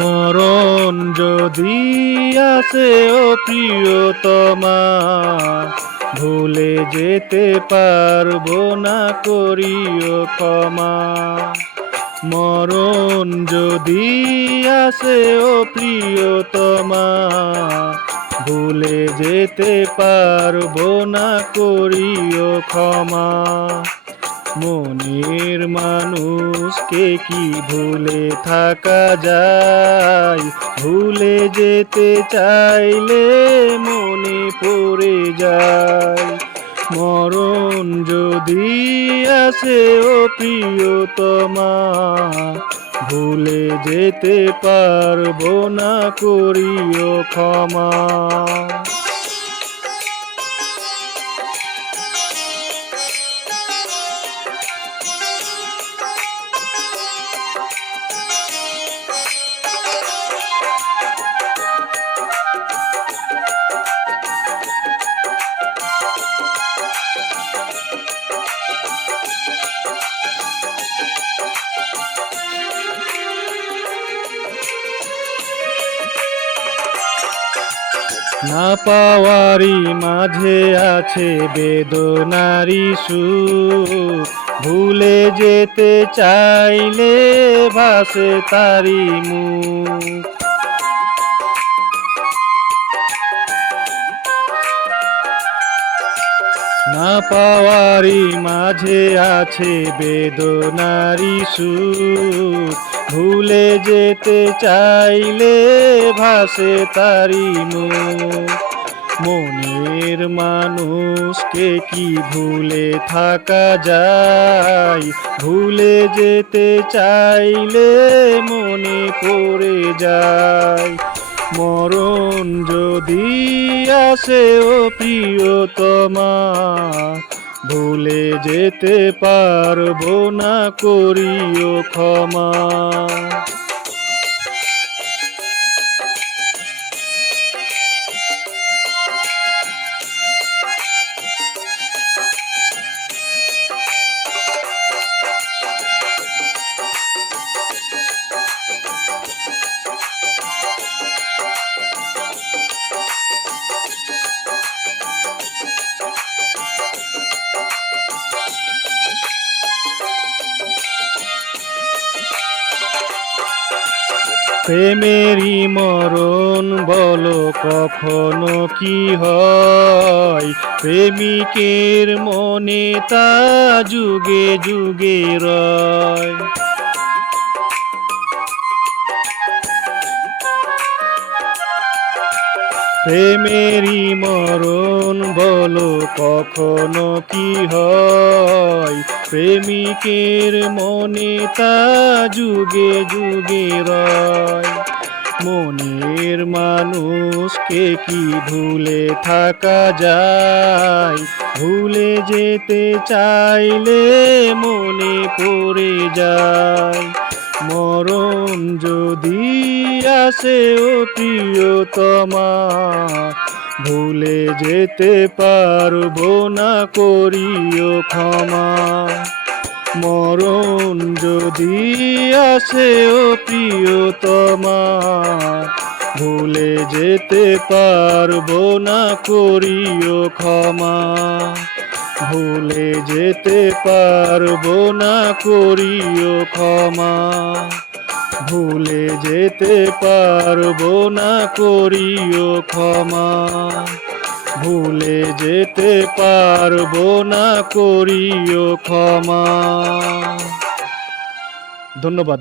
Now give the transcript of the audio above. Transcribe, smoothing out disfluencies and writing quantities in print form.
মরণ যদি আসে ও প্রিয়তমা, ভুলে যেতে পারবো না, করিও ক্ষমা। মরণ যদি আসে ও প্রিয়তমা, ভুলে যেতে পারবো না, করিও ক্ষমা। মনের মানুষকে কি ভুলে থাকা যায়? ভুলে যেতে চাইলে মনে পড়ে যায়। মরণ যদি আসে ও প্রিয়তমা, ভুলে যেতে পারবো না, করিও ক্ষমা। না পাওয়ারি মাঝে আছে বেদনারি সুখ, ভুলে যেতে চাইলে ভাসে তারি মুখ। না পাওয়ারি মাঝে আছে বেদনারি সুখ, ভুলে যেতে চাইলে ভাসে তারি মুখ। মনের মানুষকে কি ভুলে থাকা যায়? ভুলে যেতে চাইলে মনে পড়ে যায়। মরণ যদি আসে ও প্রিয়তমা, ভুলে যেতে পারবো না, করিও ক্ষমা। প্রেমেরই মরণ বলো কখনো কি হয়? প্রেমিকের মনে তা যুগে যুগে রয়। প্রেমেরই মরণ বলো কখনো কি হয়? প্রেমিকের মনে তা যুগে যুগে রয়। মনের মানুষকে কি ভুলে থাকা যায়? ভুলে যেতে চাইলে মনে পড়ে যায়। মরণ যদি আসে ও প্রিয়তমা, ভুলে যেতে পারবো না, করিও ক্ষমা। মরণ যদি আসে ও প্রিয়তমা, ভুলে যেতে পারবো না, করিও ক্ষমা। ভুলে যেতে পারবো না, করিও ক্ষমা। ভুলে যেতে পারবো না, করিও ক্ষমা। ভুলে যেতে পারবো না, করিও ক্ষমা। ধন্যবাদ।